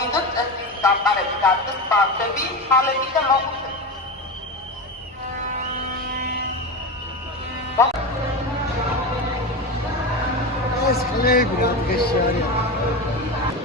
მოვიდოთ წესის გამყარების დაცვის ფაქტები, ხალები და მოგვიდეთ. ეს ხლები რა დღეში არის?